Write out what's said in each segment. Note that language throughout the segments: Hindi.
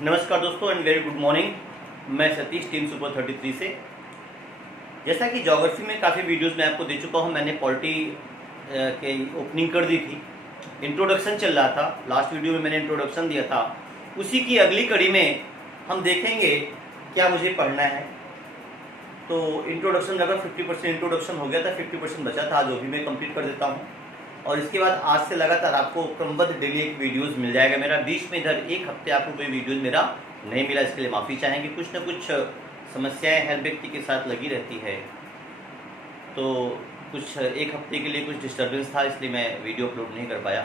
नमस्कार दोस्तों एंड वेरी गुड मॉर्निंग। मैं सतीश टीम सुपर 33 से। जैसा कि ज्योग्राफी में काफ़ी वीडियोस मैं आपको दे चुका हूं, मैंने पॉलिटी के ओपनिंग कर दी थी, इंट्रोडक्शन चल रहा था। लास्ट वीडियो में मैंने इंट्रोडक्शन दिया था, उसी की अगली कड़ी में हम देखेंगे क्या मुझे पढ़ना है। तो इंट्रोडक्शन अगर 50% इंट्रोडक्शन हो गया था, 50% बचा था, जो भी मैं कंप्लीट कर देता हूँ। और इसके बाद आज से लगातार आपको क्रमबद्ध डेली एक वीडियोस मिल जाएगा मेरा। बीच में इधर एक हफ्ते आपको कोई वीडियोस मेरा नहीं मिला, इसके लिए माफ़ी चाहेंगे। कुछ ना कुछ समस्याएं हर व्यक्ति के साथ लगी रहती है, तो कुछ एक हफ्ते के लिए कुछ डिस्टर्बेंस था, इसलिए मैं वीडियो अपलोड नहीं कर पाया।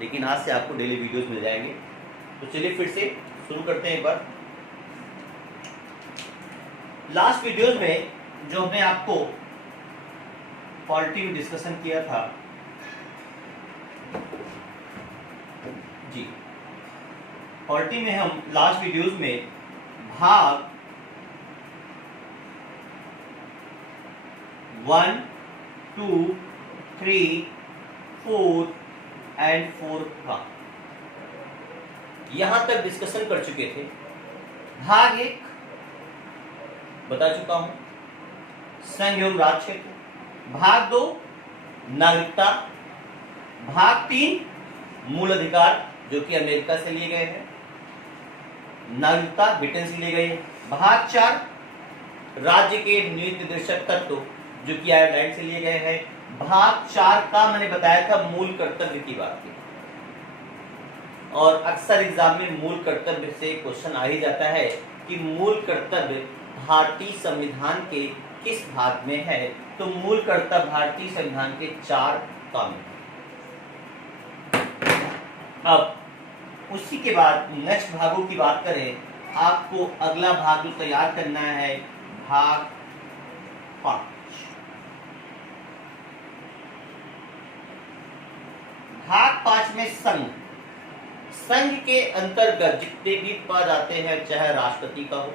लेकिन आज से आपको डेली वीडियोस मिल जाएंगे। तो चलिए फिर से शुरू करते हैं एक बार। लास्ट वीडियोस में जो हमने आपको पॉलिटी में डिस्कशन किया था जी, पॉलिटी में हम लास्ट वीडियोस में भाग 1, 2, 3, 4 एंड 4 का यहां तक डिस्कशन कर चुके थे। भाग 1 बता चुका हूं, संघ एवं राज्य क्षेत्र। भाग 2 नागरिकता। भाग 3 मूल अधिकार, जो कि अमेरिका से लिए गए हैं। नागरिकता ब्रिटेन से लिए गए हैं। भाग 4 राज्य के नीति निर्देशक तत्व, जो कि आयरलैंड से लिए गए हैं। भाग 4 का मैंने बताया था मूल कर्तव्य की बात की, और अक्सर एग्जाम में मूल कर्तव्य से क्वेश्चन आ ही जाता है कि मूल कर्तव्य भारतीय संविधान के किस भाग में है। तो मूल कर्तव्य भारतीय संविधान के 4 का में। अब उसी के बाद नेक्स्ट भागों की बात करें, आपको अगला भाग जो तैयार करना है, भाग 5। भाग 5 में संघ। संघ के अंतर्गत जितने भी पद आते हैं, चाहे राष्ट्रपति का हो,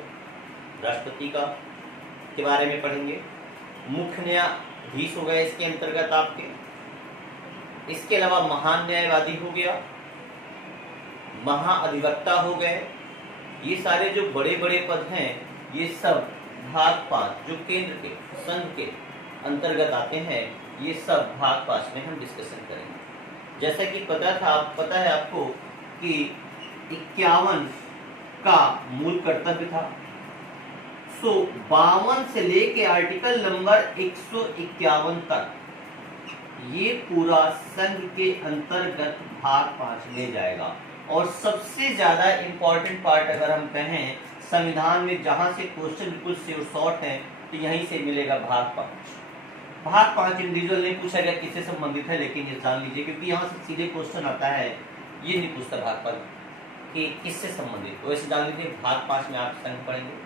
राष्ट्रपति का के बारे में पढ़ेंगे। मुख्य न्यायाधीश हो गए इसके अंतर्गत आपके। इसके अलावा महान न्यायवादी हो गया, महाअधिवक्ता हो गए। ये सारे जो बड़े बड़े पद हैं, ये सब भाग 5 जो केंद्र के संघ के अंतर्गत आते हैं, ये सब भाग 5 में हम डिस्कशन करेंगे। जैसा कि पता है आपको कि 51 का मूल कर्तव्य था। 52 से लेके आर्टिकल नंबर 151 तक ये पूरा संघ के अंतर्गत भाग 5 में जाएगा। और सबसे ज्यादा इंपॉर्टेंट पार्ट अगर हम कहें संविधान में, जहां से क्वेश्चन बिल्कुल से शॉर्ट है, तो यहीं से मिलेगा भाग 5। भाग 5 इंडिविजुअल नहीं पूछा गया किससे संबंधित है, लेकिन ये जान लीजिए, क्योंकि यहाँ से सीधे क्वेश्चन आता है, ये नहीं पूछता भाग 5 कि किससे संबंधित। तो ऐसे जान लीजिए भाग 5 में आप संघ पढ़ेंगे।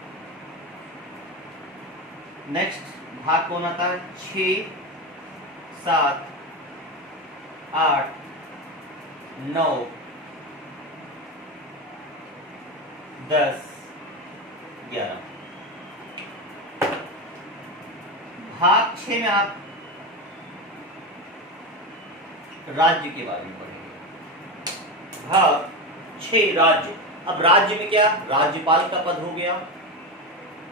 नेक्स्ट भाग कौन आता है? 6, 7, 8, 9, 10, 11। भाग 6 में आप राज्य के बारे में पढ़ेंगे। भाग 6 राज्य। अब राज्य में क्या? राज्यपाल का पद हो गया।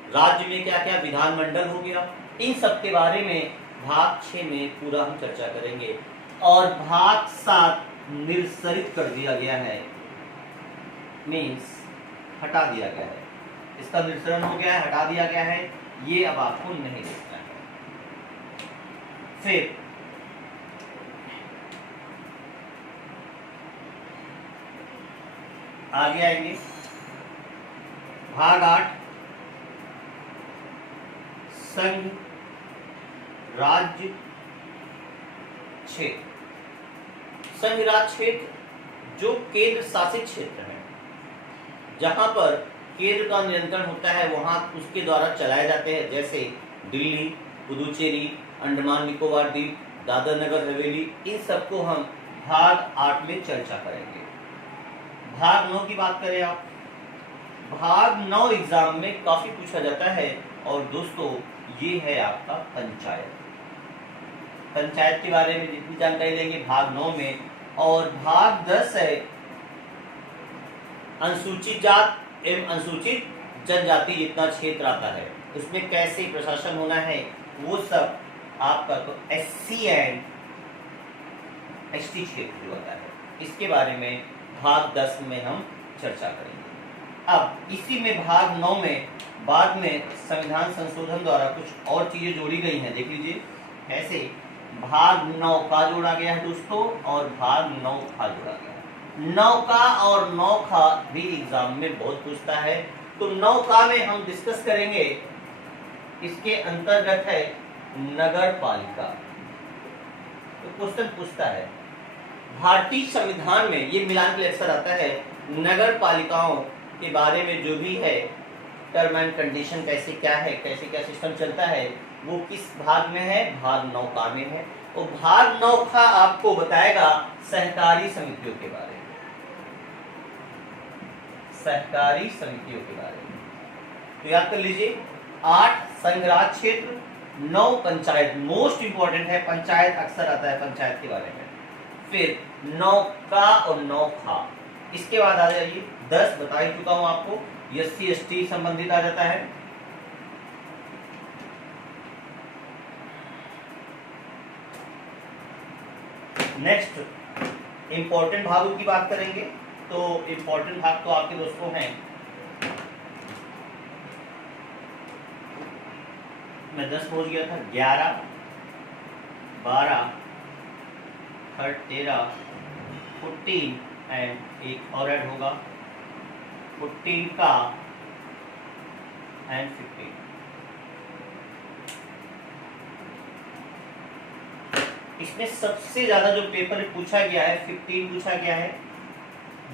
राज्य में क्या क्या? विधानमंडल हो गया। इन सब के बारे में भाग 6 में पूरा हम चर्चा करेंगे। और भाग 7 निरसरित कर दिया गया है, मीन्स हटा दिया गया है। इसका निरसरण हो गया है, हटा दिया गया है, ये अब आपको नहीं देखना है। फिर आगे आएंगे भाग 8 संघ राज्य क्षेत्र। संघ राज्य क्षेत्र जो केंद्र शासित क्षेत्र है, जहां पर केंद्र का नियंत्रण होता है, वहां उसके द्वारा चलाए जाते हैं, जैसे दिल्ली, पुदुचेरी, अंडमान निकोबार द्वीप, दादर नगर हवेली। इन सबको हम भाग 8 में चर्चा करेंगे। भाग 9 की बात करें आप, भाग 9 एग्जाम में काफी पूछा जाता है। और दोस्तों ये है आपका पंचायत। पंचायत के बारे में जितनी जानकारी लेंगे भाग 9 में। और भाग 10 है अनुसूचित जात एवं अनुसूचित जनजाति जितना क्षेत्र आता है उसमें कैसे प्रशासन होना है, वो सब आपका तो SC एंड ST क्षेत्र जो होता है, इसके बारे में भाग 10 में हम चर्चा करेंगे। अब इसी में भाग 9 में बाद में संविधान संशोधन द्वारा कुछ और चीजें जोड़ी गई हैं, देख लीजिए। ऐसे भाग 9 का जोड़ा गया है दोस्तों, और भाग 9 का जोड़ा गया है। 9 का और 9 का भी एग्जाम में बहुत पूछता है, तो 9 का में हम डिस्कस करेंगे। इसके अंतर्गत है नगर पालिका। तो क्वेश्चन पूछता है भारतीय संविधान में, ये मिलान के लिए अक्सर आता है, नगर पालिकाओं के बारे में जो भी है टर्म एंड कंडीशन, कैसे क्या है, कैसे क्या सिस्टम चलता है, वो किस भाग में है, भाग 9 का में है। और भाग 9 का आपको बताएगा सहकारी समितियों के बारे में, सहकारी समितियों के बारे में। तो याद कर लीजिए, 8 संघ राज क्षेत्र, 9 पंचायत, मोस्ट इंपॉर्टेंट है पंचायत, अक्सर आता है पंचायत के बारे में। फिर 9 का और 9 खा। इसके बाद आ जाइए 10, बता ही चुका हूं आपको, SC ST संबंधित आ जाता है। नेक्स्ट इंपॉर्टेंट भागों की बात करेंगे, तो इंपॉर्टेंट भाग तो आपके दोस्तों हैं, मैं 10 पहुंच गया था, 11, 12, 13, 14 एंड एक और ऐड होगा 14 का एंड 15। इसमें सबसे ज्यादा जो पेपर पूछा गया है 15 पूछा गया है,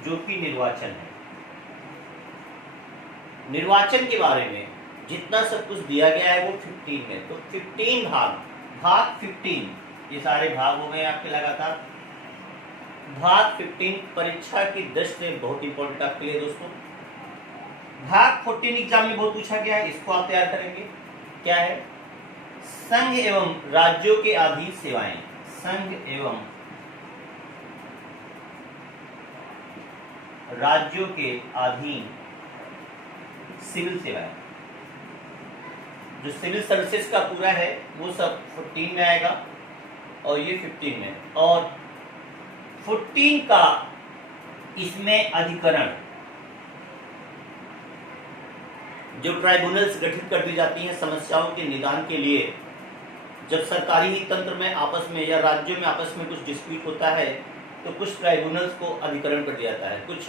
जो कि निर्वाचन है। निर्वाचन के बारे में जितना सब कुछ दिया गया है वो 15 है। तो 15 भाग 15, ये सारे भाग हो गए आपके लगातार। भाग 15 परीक्षा की दृष्टि से बहुत इंपॉर्टेंट आपके लिए दोस्तों। भाग 14 एग्जाम में बहुत पूछा गया है, इसको आप तैयार करेंगे। क्या है? संघ एवं राज्यों के अधीन सेवाएं, संघ एवं राज्यों के अधीन सिविल सेवाएं, जो सिविल सर्विसेज का पूरा है वो सब 14 में आएगा और ये 15 में। और 14 का इसमें अधिकरण, जो ट्राइब्यूनल्स गठित कर दी जाती हैं समस्याओं के निदान के लिए, जब सरकारी ही तंत्र में आपस में या राज्यों में आपस में कुछ डिस्प्यूट होता है तो कुछ ट्राइब्यूनल्स को अधिकरण कर दिया जाता है। कुछ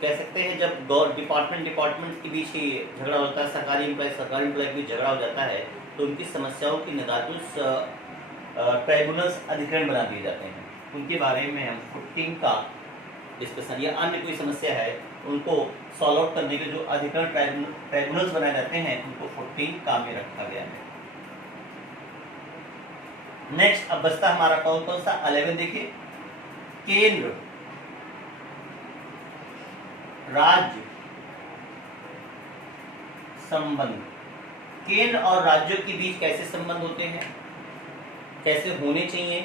कह सकते हैं जब डिपार्टमेंट के बीच ही झगड़ा होता है, सरकारी एम्प्लॉय के बीच झगड़ा हो जाता है, तो उनकी समस्याओं की निदान उस ट्राइब्यूनल्स अधिकरण बना दिए जाते हैं। उनके बारे में हम 14 का डिस्कशन या अन्य कोई समस्या है उनको सॉल्व आउट करने के जो अधिकरण ट्राइब्यूनल्स बनाए जाते हैं उनको 14 का में रखा गया है। नेक्स्ट अब बचता हमारा कौन कौन सा? 11 देखिए, केंद्र राज्य संबंध। केंद्र और राज्यों के बीच कैसे संबंध होते हैं, कैसे होने चाहिए,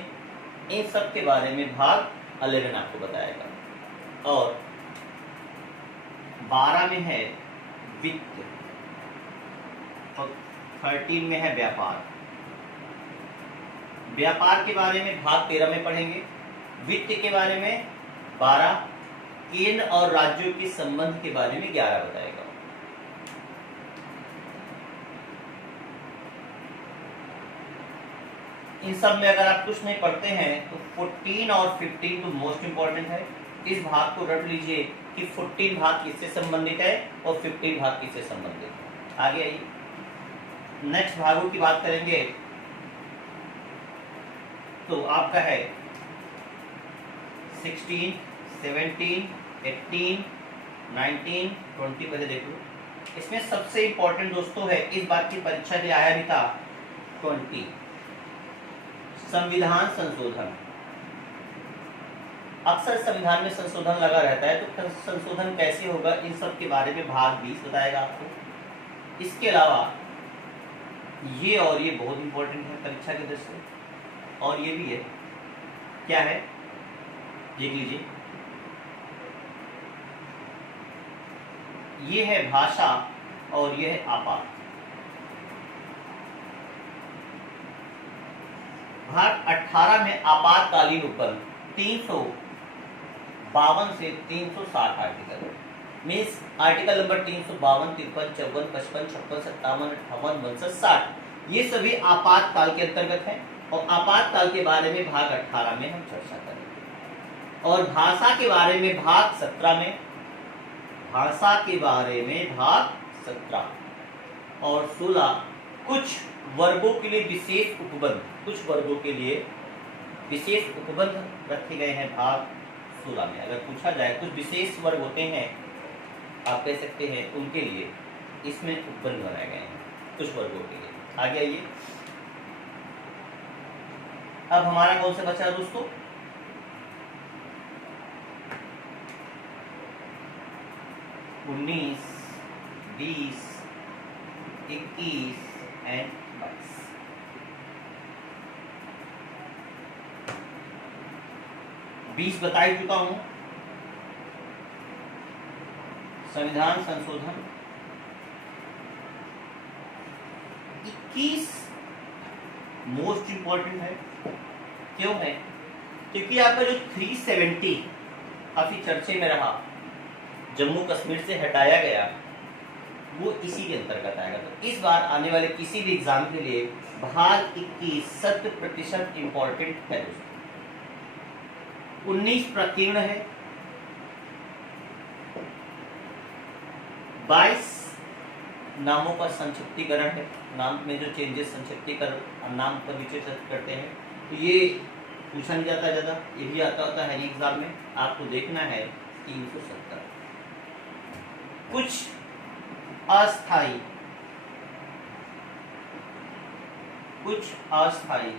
इन सब के बारे में भाग 11 आपको बताएगा। और 12 में है वित्त और 13 में है व्यापार। व्यापार के बारे में भाग 13 में पढ़ेंगे, वित्त के बारे में 12, केंद्र और राज्यों के संबंध के बारे में 11 बताएगा। इन सब में अगर आप कुछ नहीं पढ़ते हैं तो 14 और 15 तो मोस्ट इंपॉर्टेंट है। इस भाग को रट लीजिए कि 14 भाग किससे संबंधित है और 15 भाग किससे संबंधित है। आगे आइए, नेक्स्ट भागों की बात करेंगे तो आपका है 16, 17, 18, 19, 20 पहले देख लो। इसमें सबसे इंपॉर्टेंट दोस्तों है, इस बार की परीक्षा जो आया भी था 20, संविधान संशोधन। अक्सर संविधान में संशोधन लगा रहता है, तो संशोधन कैसे होगा इन सब के बारे में भाग 20 बताएगा आपको। इसके अलावा ये और ये बहुत इंपॉर्टेंट है परीक्षा के दृष्टि से, और ये भी है, क्या है देख लीजिए, ये है भाषा और ये है आपात। भाग 18 में आपातकालीन उपबंध 352 से 360 आर्टिकल, मीन्स आर्टिकल नंबर 352, 53, 54, 55, 56, 57, 58, 59, 60 ये सभी आपातकाल के अंतर्गत हैं और आपातकाल के बारे में भाग 18 में हम चर्चा करेंगे। और भाषा के बारे में भाग 17 में, भाषा के बारे में भाग 17 और 16 कुछ वर्गों के लिए विशेष उपबंध, कुछ वर्गों के लिए विशेष उपबंध रखे गए हैं भाग 16 में। अगर पूछा जाए कुछ विशेष वर्ग होते हैं, आप कह सकते हैं उनके लिए इसमें उपबंध बनाए गए हैं कुछ वर्गों के लिए। आगे आइए, अब हमारा कौन सा बचा दोस्तों? उन्नीस, 20, 21 एंड 22। बीस बता ही चुका हूं, संविधान संशोधन। 21 मोस्ट इंपॉर्टेंट है। क्यों है? क्योंकि आपका जो 370 काफी चर्चे में रहा, जम्मू कश्मीर से हटाया गया, वो इसी के अंतर्गत आएगा। तो इस बार आने वाले किसी भी एग्जाम के लिए भाग 21 100% इंपॉर्टेंट है दोस्तों। 19 प्रकीर्ण है, 22 नामों का संक्षिप्तीकरण है, नाम में जो चेंजेस संक्षिप्तीकरण नाम पर नीचे करते हैं, तो ये पूछा नहीं जाता ज़्यादा, ये भी आता होता है एग्जाम में। आपको देखना है 370 कुछ अस्थाई, कुछ अस्थाई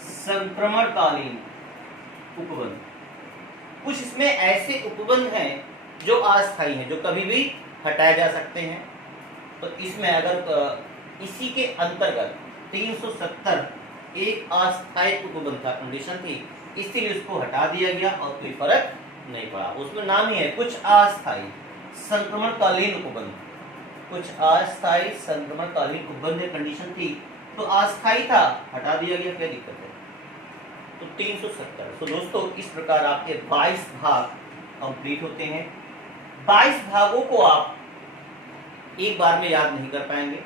संक्रमणकालीन उपबंध। कुछ इसमें ऐसे उपबंध हैं जो अस्थाई हैं, जो कभी भी हटाए जा सकते हैं। तो इसमें अगर इसी के अंतर्गत 370 एक अस्थायी उपबंध का कंडीशन थी, इसलिए उसको हटा दिया गया और कोई फर्क नहीं पड़ा। उसमें नाम ही है कुछ अस्थायी संक्रमणकालीन उपबंध। कुछ अस्थायी संक्रमणकालीन उपबंध कंडीशन थी, तो अस्थायी था, हटा दिया गया, क्या दिक्कत है? तो 370। तो दोस्तों इस प्रकार आपके 22 भाग कंप्लीट होते हैं। 22 भागों को आप एक बार में याद नहीं कर पाएंगे,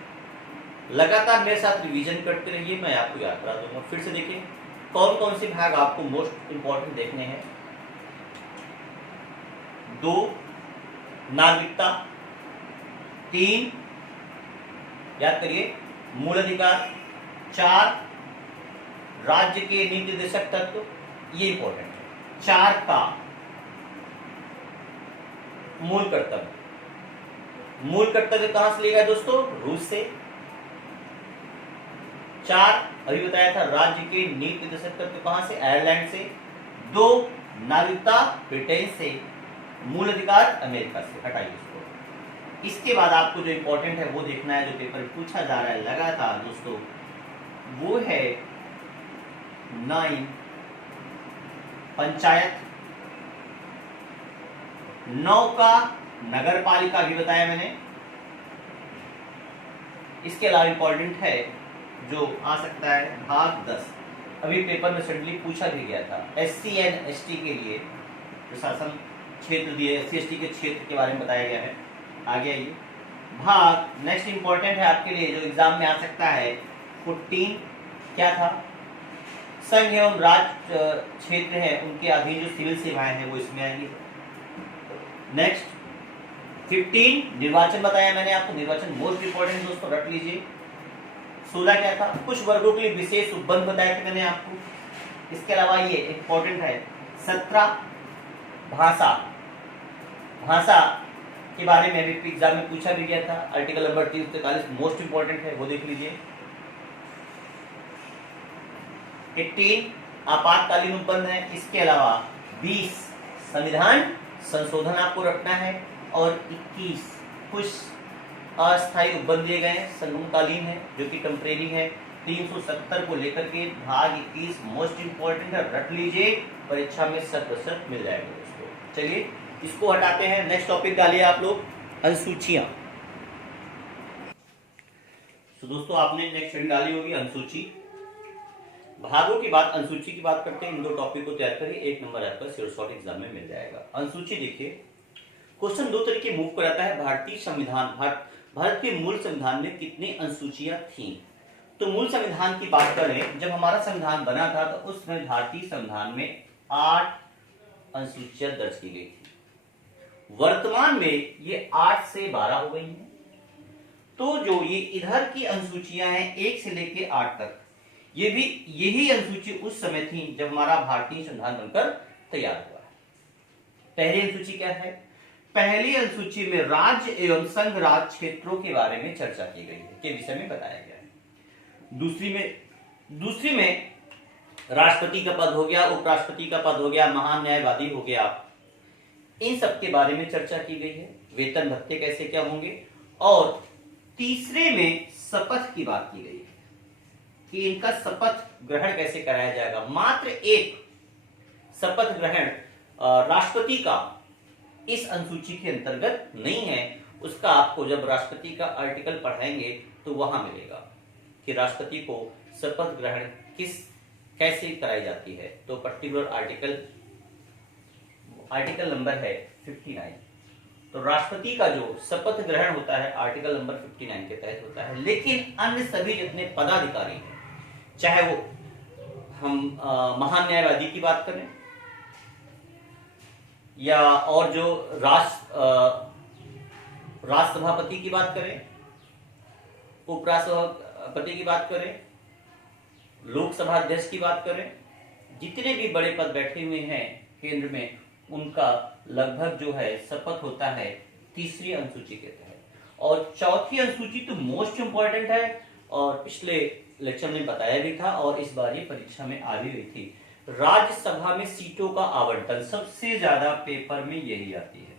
लगातार मेरे साथ रिवीजन करते रहिए, मैं आपको याद करा दूंगा। फिर से देखिए कौन कौन से भाग आपको मोस्ट इंपॉर्टेंट देखने हैं। 2 नागरिकता, 3 याद करिए मूल अधिकार, 4 राज्य के नीति निर्देशक तत्व, ये इंपॉर्टेंट है। 4 का मूल कर्तव्य, मूल कर्तव्य कहां से लिया गया दोस्तों? रूस से। 4 अभी बताया था राज्य के नीति निर्देशक तत्व कहां से? आयरलैंड से। 2 नागरिकता ब्रिटेन से, मूल अधिकार अमेरिका से। हटाइए इसको। इसके बाद आपको जो इंपॉर्टेंट है वो देखना है, जो पेपर पूछा जा रहा है लगातार दोस्तों, वो है 9 पंचायत, 9 का नगर पालिका भी बताया मैंने। इसके अलावा इंपॉर्टेंट है जो आ सकता है भाग 10, अभी पेपर में सडनली पूछा भी गया था, SC एंड ST के लिए प्रशासन क्षेत्र दिए, SC ST के क्षेत्र के बारे में बताया गया है। आगे आइए, भाग नेक्स्ट इंपॉर्टेंट है आपके लिए, जो एग्जाम में आ सकता है 14, क्या था? संघ एवं राज्य क्षेत्र है, उनके अधीन जो सिविल सेवाएं हैं वो इसमें आएंगी। नेक्स्ट 15 निर्वाचन बताया मैंने आपको, निर्वाचन मोस्ट इंपॉर्टेंट दोस्तों, रट लीजिए। 16 क्या था? कुछ वर्गों के लिए विशेष उपबंध बताए थे मैंने आपको। इसके अलावा ये इंपॉर्टेंट है 17 भाषा, भाषा के बारे में भी एग्जाम में पूछा भी गया था। आर्टिकल नंबर 343 मोस्ट इंपॉर्टेंट है, वो देख लीजिए। 18 आपातकालीन उपबंध है। इसके अलावा 20 संविधान संशोधन आपको रखना है और 21 कुछ अस्थायी उपबंध दिए गए हैं, संगमकालीन है, जो कि टेम्परेरी है। 370 को लेकर के भाग 21 मोस्ट इंपॉर्टेंट है, रट लीजिए, परीक्षा में 100% मिल जाएगा दोस्तों। चलिए इसको हटाते हैं। नेक्स्ट टॉपिक डालिए आप लोग, अनुसूचियां। तो दोस्तों आपने नेक्स्ट हेडिंग डाली होगी अनुसूची। भागों की बात, अनुसूची की बात करते हैं। इन दो टॉपिक को तैयार करिए, 1 नंबर आपका शॉर्ट एग्जाम में मिल जाएगा। अनुसूची देखिए, क्वेश्चन दो तरीके मूव कराता है। भारतीय संविधान, भारत के मूल संविधान में कितनी अनुसूचियां थी? तो मूल संविधान की बात करें, जब हमारा संविधान बना था तो उस समय भारतीय संविधान में 8 अनुसूचियां दर्ज की गई थी। वर्तमान में ये 8 से 12 हो गई हैं। तो जो ये इधर की अनुसूचियां हैं 1 से लेके 8 तक, ये भी यही अनुसूची उस समय थी जब हमारा भारतीय संविधान बनकर तैयार हुआ है। पहली अनुसूची क्या है? पहली अनुसूची में राज्य एवं संघ राज क्षेत्रों के बारे में चर्चा की गई है, के विषय में बताया गया है। दूसरी में राष्ट्रपति का पद हो गया, उपराष्ट्रपति का पद हो गया, महान न्यायवादी हो गया, इन सब के बारे में चर्चा की गई है। वेतन भत्ते कैसे क्या होंगे। और तीसरे में शपथ की बात की गई है कि इनका शपथ ग्रहण कैसे कराया जाएगा। मात्र एक शपथ ग्रहण राष्ट्रपति का इस अनुसूची के अंतर्गत नहीं है। उसका आपको जब राष्ट्रपति का आर्टिकल पढ़ाएंगे तो वहां मिलेगा कि राष्ट्रपति को शपथ ग्रहण कैसे कराई जाती है। तो पर्टिकुलर आर्टिकल नंबर है 59। तो राष्ट्रपति का जो शपथ ग्रहण होता है आर्टिकल नंबर 59 के तहत होता है। लेकिन अन्य सभी जितने पदाधिकारी हैं, चाहे वो हम महान न्यायवादी की बात करें या और जो राष्ट्रसभापति की बात करें, उपराष्ट्रपति की बात करें, लोकसभा अध्यक्ष की बात करें, जितने भी बड़े पद बैठे हुए हैं केंद्र में, उनका लगभग जो है शपथ होता है तीसरी अनुसूची के तहत। और चौथी अनुसूची तो मोस्ट इंपॉर्टेंट है और पिछले लेक्चर में बताया भी था और इस बार ये परीक्षा में आ भी गई थी। राज्यसभा में सीटों का आवंटन, सबसे ज्यादा पेपर में यही आती है।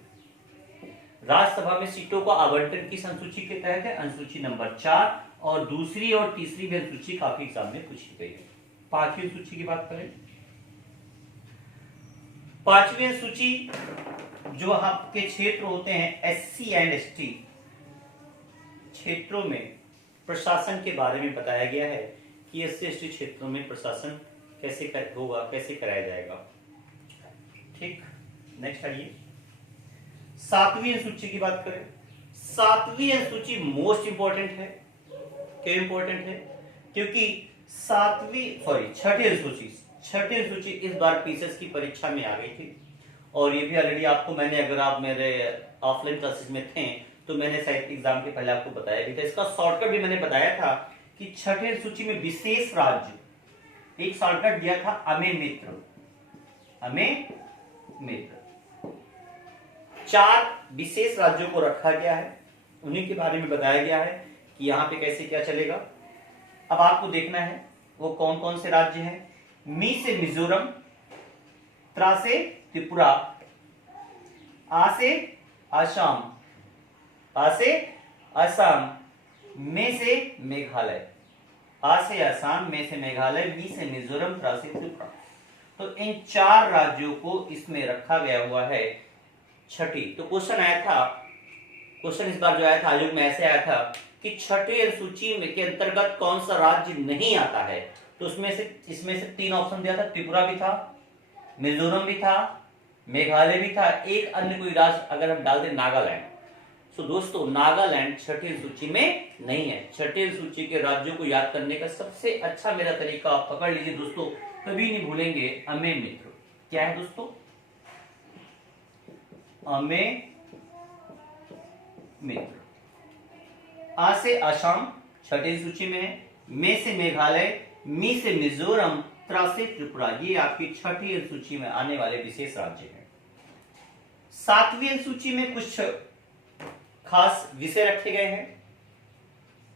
राज्यसभा में सीटों का आवंटन किस अनुसूची के तहत है? अनुसूची नंबर 4। और दूसरी और तीसरी भी अनुसूची काफी एग्जाम में पूछी गई है। 5वीं अनुसूची की बात करें, 5वीं अनुसूची जो आपके क्षेत्र होते हैं SC एंड ST क्षेत्रों में प्रशासन के बारे में बताया गया है कि SC ST क्षेत्रों में प्रशासन कैसे होगा, कैसे कराया जाएगा। ठीक, नेक्स्ट आइए 7वीं अनुसूची की बात करें। 7वीं अनुसूची मोस्ट इंपॉर्टेंट है। क्यों इंपॉर्टेंट है? क्योंकि छठी अनुसूची इस बार पीसीएस की परीक्षा में आ गई थी और ये भी ऑलरेडी आपको मैंने, अगर आप मेरे ऑफलाइन क्लासेस में थे तो मैंने साहित्य एग्जाम के पहले आपको बताया भी था। इसका शॉर्टकट भी मैंने बताया था कि छठी अनुसूची में विशेष राज्य, एक शॉर्टकट दिया था अमे मित्र। 4 विशेष राज्यों को रखा गया है, उन्हीं के बारे में बताया गया है कि यहाँ पे कैसे क्या चलेगा। अब आपको देखना है वो कौन कौन से राज्य हैं। मी से मिजोरम, त्रा से त्रिपुरा, आ से असम, में से मेघालय, आ से असम, में से मेघालय, मी से मिजोरम, त्रा से त्रिपुरा। तो इन 4 राज्यों को इसमें रखा गया हुआ है छठी। तो क्वेश्चन इस बार जो आया था आयोग में ऐसे आया था कि छठी अनुसूची में के अंतर्गत कौन सा राज्य नहीं आता है। तो इसमें से 3 ऑप्शन दिया था, त्रिपुरा भी था, मिजोरम भी था, मेघालय भी था, एक अन्य कोई राज्य अगर हम डाल दें नागालैंड। तो दोस्तों नागालैंड छठी अनुसूची में नहीं है। छठी अनुसूची के राज्यों को याद करने का सबसे अच्छा मेरा तरीका आप पकड़ लीजिए दोस्तों, कभी नहीं भूलेंगे, अमे मित्र। क्या है दोस्तों? अमे मित्र। आ से असम छठी सूची में है, मे से मेघालय, मी से मिजोरम, त्रा से त्रिपुरा, ये आपकी छठी सूची में आने वाले विशेष राज्य हैं। 7वीं सूची में कुछ खास विषय रखे गए हैं,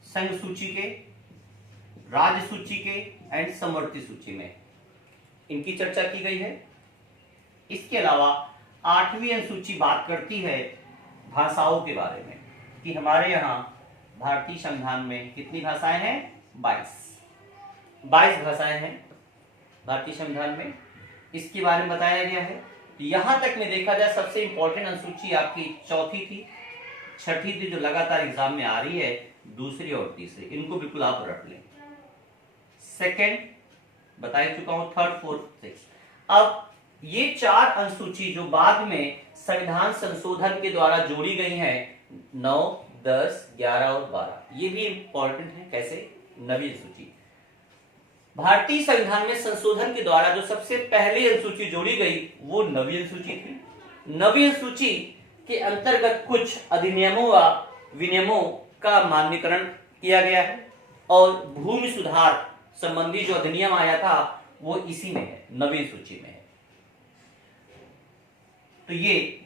संघ सूची के, राज्य सूची के एंड समवर्ती सूची में इनकी चर्चा की गई है। इसके अलावा 8वीं अनुसूची बात करती है भाषाओं के बारे में कि हमारे यहाँ भारतीय संविधान में कितनी भाषाएं हैं? 22 भाषाएं हैं भारतीय संविधान में। इसके बारे में बताया गया है यहां तक में देखा जाए सबसे इंपॉर्टेंट अनुसूची आपकी चौथी थी, छठी थी जो लगातार एग्जाम में आ रही है, दूसरी और तीसरी, इनको बिल्कुल आप रट लें। सेकेंड बता चुका हूं, थर्ड फोर्थ सिक्स। अब ये चार अनुसूची जो बाद में संविधान संशोधन के द्वारा जोड़ी गई हैं, 9, 10, 11 और 12, ये भी इंपॉर्टेंट है। कैसे? नवी अनुसूची, भारतीय संविधान में संशोधन के द्वारा जो सबसे पहली अनुसूची जोड़ी गई वो नवी अनुसूची थी। नवी अनुसूची के अंतर्गत कुछ अधिनियमों व विनियमों का मान्यकरण किया गया है और भूमि सुधार संबंधी जो अधिनियम आया था वो इसी में है, नवी सूची में है। तो ये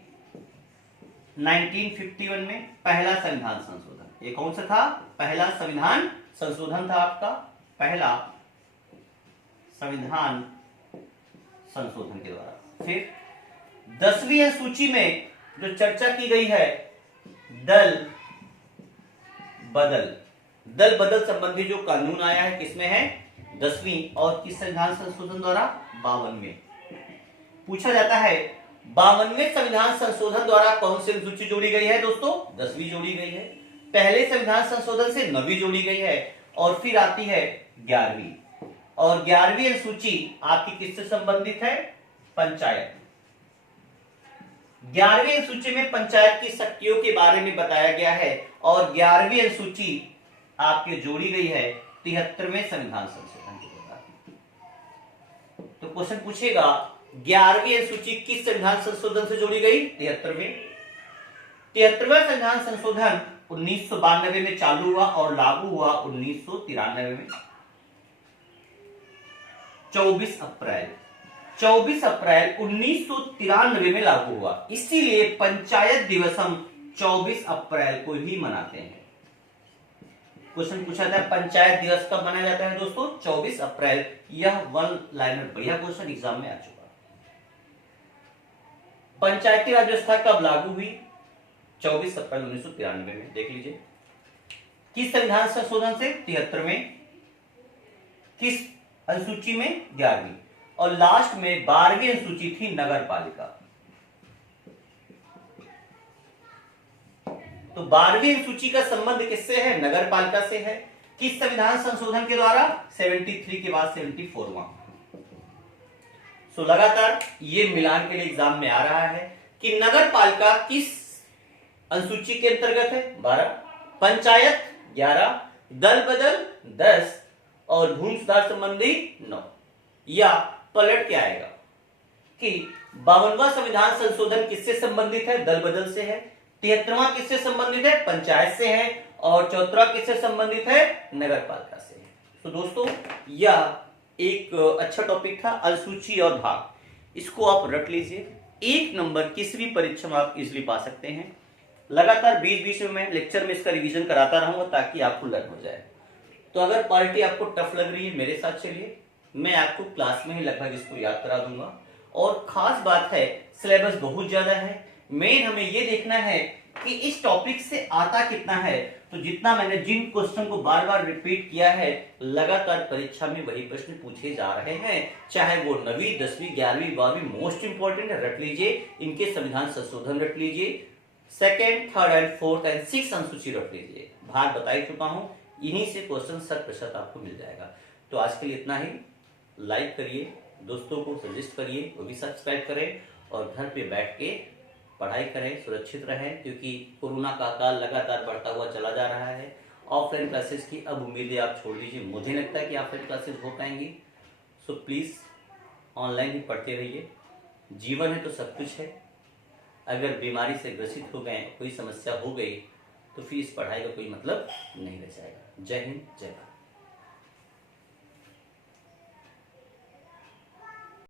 1951 में पहला संविधान संशोधन, ये कौन सा था? पहला संविधान संशोधन था आपका, पहला संविधान संशोधन के द्वारा। फिर 10वीं अनुसूची में जो चर्चा की गई है, दल बदल संबंधी जो कानून आया है, किसमें है? 10वीं और किस संविधान संशोधन द्वारा? 52वें। पूछा जाता है 52वें संविधान संशोधन द्वारा कौन सी अनुसूची जोड़ी गई है दोस्तों? 10वीं जोड़ी गई है। पहले संविधान संशोधन से 9वीं जोड़ी गई है और फिर आती है 11वीं, और 11वीं अनुसूची आपकी किससे संबंधित है? पंचायत। 11वीं अनुसूची में पंचायत की शक्तियों के बारे में बताया गया है और 11वीं अनुसूची आपके जोड़ी गई है 73वें संविधान संशोधन के द्वारा। तो क्वेश्चन पूछेगा 11वीं अनुसूची किस संविधान संशोधन से जोड़ी गई? 73वें। 73वां संविधान संशोधन 1992 में चालू हुआ और लागू हुआ 1993 में। 24 अप्रैल 1993 में लागू हुआ, इसीलिए पंचायत दिवस हम 24 अप्रैल को ही मनाते हैं। क्वेश्चन पूछा था पंचायत दिवस कब मनाया जाता है दोस्तों? 24 अप्रैल। यह वन लाइनर बढ़िया क्वेश्चन एग्जाम में आ चुका। पंचायती राज व्यवस्था कब लागू हुई? 24 अप्रैल 1993 में। देख लीजिए किस संविधान संशोधन से? 73वें। किस अनुसूची में? 11वीं। और लास्ट में 12वीं अनुसूची थी नगर पालिका। तो 12वीं अनुसूची का संबंध किससे है? नगर पालिका से है। किस संविधान संशोधन के द्वारा? 73 के बाद 74वां। सो लगातार ये मिलान के लिए एग्जाम में आ रहा है कि नगर पालिका किस अनुसूची के अंतर्गत है? 12, पंचायत 11, दल बदल 10 और भूमि सुधार संबंधी 9। या पलट के आएगा कि 52वां संविधान संशोधन किससे संबंधित है? दल बदल से है। 73वां किससे संबंधित है? पंचायत से है। और 74वां किससे संबंधित है? नगर पालिका से है। तो दोस्तों यह एक अच्छा टॉपिक था, अनुसूची और भाग। इसको आप रट लीजिए, 1 नंबर किसी भी परीक्षा में आप इजिली पा सकते हैं। लगातार बीच बीच में मैं लेक्चर में इसका रिवीजन कराता रहूंगा ताकि आपको लर्न हो जाए। तो अगर पार्टी आपको टफ लग रही है, मेरे साथ चलिए, मैं आपको क्लास में ही लगभग इसको याद करा दूंगा। और खास बात है सिलेबस बहुत ज्यादा है, मेन हमें ये देखना है कि इस टॉपिक से आता कितना है। तो जितना मैंने जिन क्वेश्चन को बार बार रिपीट किया है, लगातार परीक्षा में वही प्रश्न पूछे जा रहे हैं, चाहे वो 9वीं, 10वीं, 11वीं, 12वीं, मोस्ट इंपॉर्टेंट है, रट लीजिए। इनके संविधान संशोधन रट लीजिए, 2nd, 3rd and 4th and 6th अनुसूची रट लीजिए। भाग बता ही चुका हूं, इन्हीं से क्वेश्चन 100% आपको मिल जाएगा। तो आज के लिए इतना ही। लाइक करिए, दोस्तों को सजेस्ट करिए, वो भी सब्सक्राइब करें और घर पे बैठ के पढ़ाई करें, सुरक्षित रहें, क्योंकि कोरोना का काल लगातार बढ़ता हुआ चला जा रहा है। ऑफलाइन क्लासेस की अब उम्मीदें आप छोड़ दीजिए, मुझे लगता है कि ऑफलाइन क्लासेस हो पाएंगी। सो प्लीज़ ऑनलाइन ही पढ़ते रहिए, जीवन है तो सब कुछ है। अगर बीमारी से ग्रसित हो गए, कोई समस्या हो गई, तो फिर इस पढ़ाई का कोई मतलब नहीं रह जाएगा। जय हिंद, जय भारत।